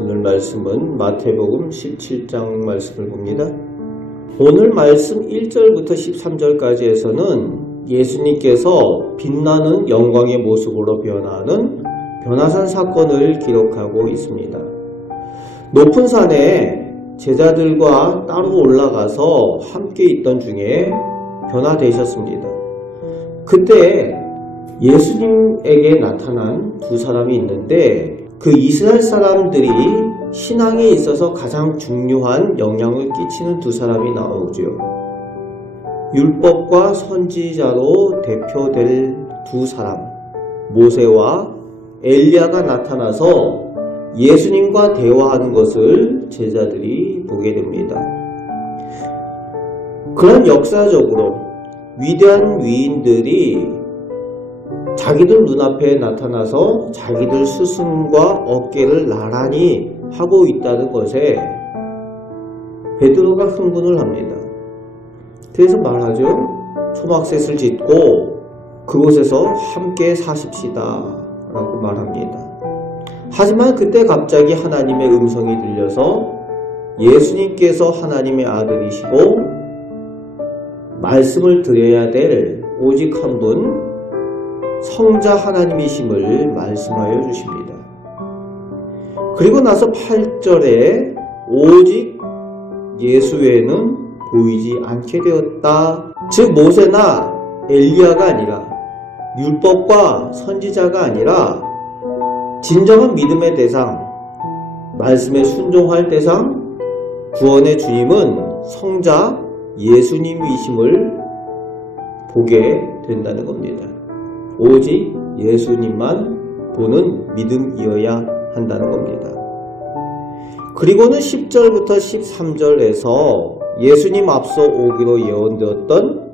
오늘 말씀은 마태복음 17장 말씀을 봅니다. 오늘 말씀 1절부터 13절까지에서는 예수님께서 빛나는 영광의 모습으로 변화하는 변화산 사건을 기록하고 있습니다. 높은 산에 제자들과 따로 올라가서 함께 있던 중에 변화되셨습니다. 그때 예수님에게 나타난 두 사람이 있는데 그 이스라엘 사람들이 신앙에 있어서 가장 중요한 영향을 끼치는 두 사람이 나오죠. 율법과 선지자로 대표될 두 사람, 모세와 엘리야가 나타나서 예수님과 대화하는 것을 제자들이 보게 됩니다. 그런 역사적으로 위대한 위인들이 자기들 눈앞에 나타나서 자기들 스승과 어깨를 나란히 하고 있다는 것에 베드로가 흥분을 합니다. 그래서 말하죠. 초막셋을 짓고 그곳에서 함께 사십시다 라고 말합니다. 하지만 그때 갑자기 하나님의 음성이 들려서 예수님께서 하나님의 아들이시고 말씀을 드려야 될 오직 한 분 성자 하나님이심을 말씀하여 주십니다. 그리고 나서 8절에 오직 예수 외에는 보이지 않게 되었다. 즉 모세나 엘리야가 아니라 율법과 선지자가 아니라 진정한 믿음의 대상, 말씀에 순종할 대상, 구원의 주님은 성자 예수님이심을 보게 된다는 겁니다. 오직 예수님만 보는 믿음이어야 한다는 겁니다. 그리고는 10절부터 13절에서 예수님 앞서 오기로 예언되었던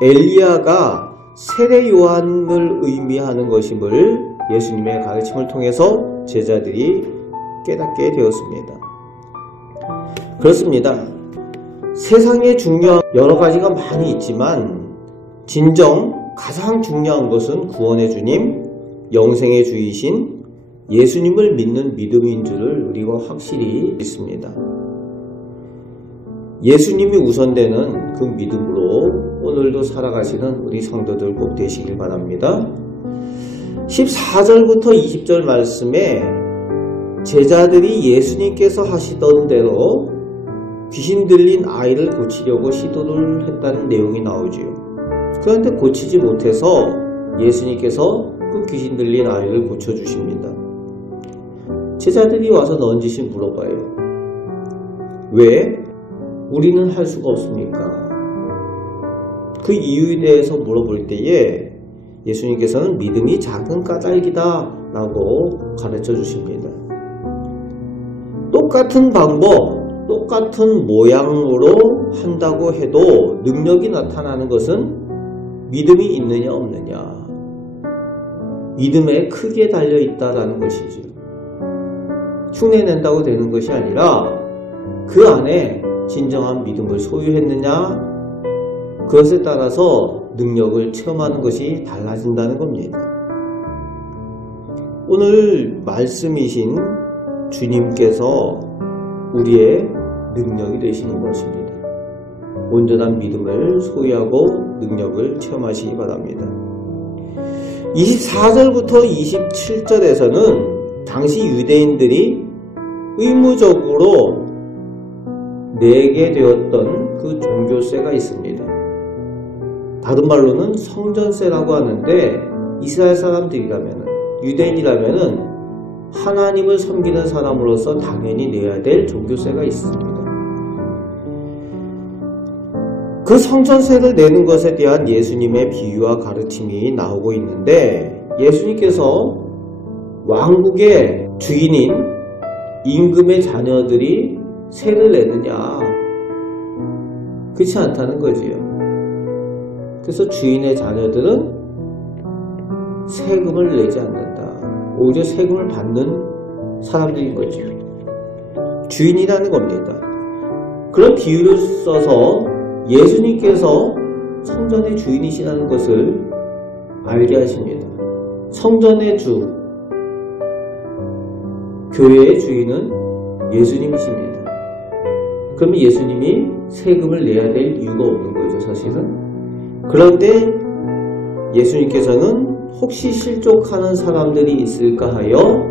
엘리야가 세례 요한을 의미하는 것임을 예수님의 가르침을 통해서 제자들이 깨닫게 되었습니다. 그렇습니다. 세상에 중요한 여러 가지가 많이 있지만 진정 가장 중요한 것은 구원의 주님, 영생의 주이신 예수님을 믿는 믿음인 줄을 우리가 확실히 믿습니다. 예수님이 우선되는 그 믿음으로 오늘도 살아가시는 우리 성도들 꼭 되시길 바랍니다. 14절부터 20절 말씀에 제자들이 예수님께서 하시던 대로 귀신 들린 아이를 고치려고 시도를 했다는 내용이 나오지요. 그런데 고치지 못해서 예수님께서 그 귀신 들린 아이를 고쳐주십니다. 제자들이 와서 넌지시 물어봐요. 왜 우리는 할 수가 없습니까? 그 이유에 대해서 물어볼 때에 예수님께서는 믿음이 작은 까닭이다 라고 가르쳐 주십니다. 똑같은 방법, 똑같은 모양으로 한다고 해도 능력이 나타나는 것은 믿음이 있느냐 없느냐, 믿음의 크기에 달려있다라는 것이죠. 흉내낸다고 되는 것이 아니라 그 안에 진정한 믿음을 소유했느냐, 그것에 따라서 능력을 체험하는 것이 달라진다는 겁니다. 오늘 말씀이신 주님께서 우리의 능력이 되시는 것입니다. 온전한 믿음을 소유하고 능력을 체험하시기 바랍니다. 24절부터 27절에서는 당시 유대인들이 의무적으로 내게 되었던 그 종교세가 있습니다. 다른 말로는 성전세라고 하는데 이스라엘 사람들이라면, 유대인이라면 하나님을 섬기는 사람으로서 당연히 내야 될 종교세가 있습니다. 그 성전세를 내는 것에 대한 예수님의 비유와 가르침이 나오고 있는데 예수님께서 왕국의 주인인 임금의 자녀들이 세를 내느냐, 그렇지 않다는 거지요. 그래서 주인의 자녀들은 세금을 내지 않는다. 오히려 세금을 받는 사람들인 거죠. 주인이라는 겁니다. 그런 비유를 써서 예수님께서 성전의 주인이시라는 것을 알게 하십니다. 성전의 주, 교회의 주인은 예수님이십니다. 그럼 예수님이 세금을 내야 될 이유가 없는 거죠, 사실은. 그런데 예수님께서는 혹시 실족하는 사람들이 있을까 하여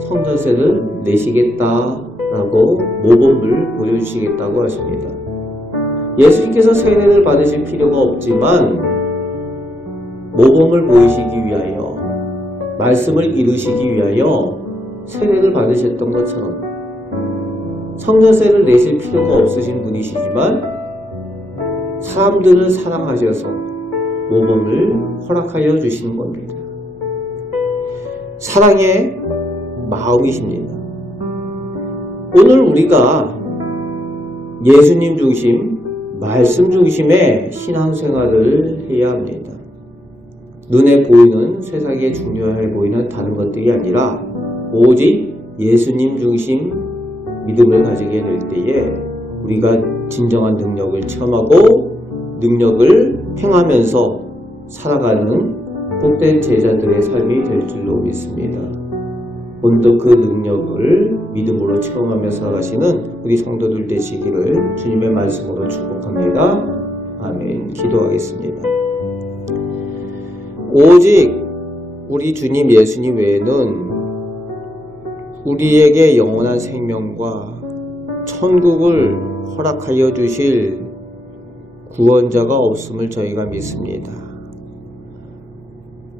성전세를 내시겠다라고 모범을 보여주시겠다고 하십니다. 예수님께서 세례를 받으실 필요가 없지만 모범을 보이시기 위하여, 말씀을 이루시기 위하여 세례를 받으셨던 것처럼 성전세를 내실 필요가 없으신 분이시지만 사람들을 사랑하셔서 모범을 허락하여 주시는 겁니다. 사랑의 마음이십니다. 오늘 우리가 예수님 중심, 말씀 중심의 신앙생활을 해야 합니다. 눈에 보이는, 세상에 중요해 보이는 다른 것들이 아니라 오직 예수님 중심 믿음을 가지게 될 때에 우리가 진정한 능력을 체험하고 능력을 행하면서 살아가는 복된 제자들의 삶이 될 줄로 믿습니다. 오늘도 그 능력을 믿음으로 체험하며 살아가시는 우리 성도들 되시기를 주님의 말씀으로 축복합니다. 아멘. 기도하겠습니다. 오직 우리 주님 예수님 외에는 우리에게 영원한 생명과 천국을 허락하여 주실 구원자가 없음을 저희가 믿습니다.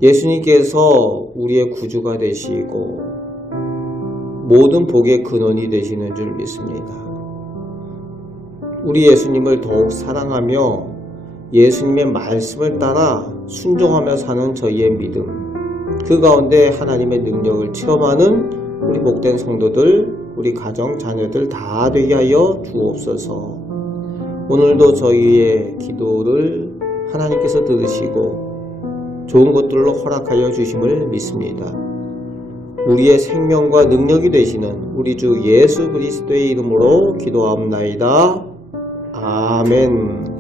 예수님께서 우리의 구주가 되시고 모든 복의 근원이 되시는 줄 믿습니다. 우리 예수님을 더욱 사랑하며 예수님의 말씀을 따라 순종하며 사는 저희의 믿음, 그 가운데 하나님의 능력을 체험하는 우리 복된 성도들, 우리 가정, 자녀들 다 되게 하여 주옵소서. 오늘도 저희의 기도를 하나님께서 들으시고 좋은 것들로 허락하여 주심을 믿습니다. 우리의 생명과 능력이 되시는 우리 주 예수 그리스도의 이름으로 기도합나이다. 아멘.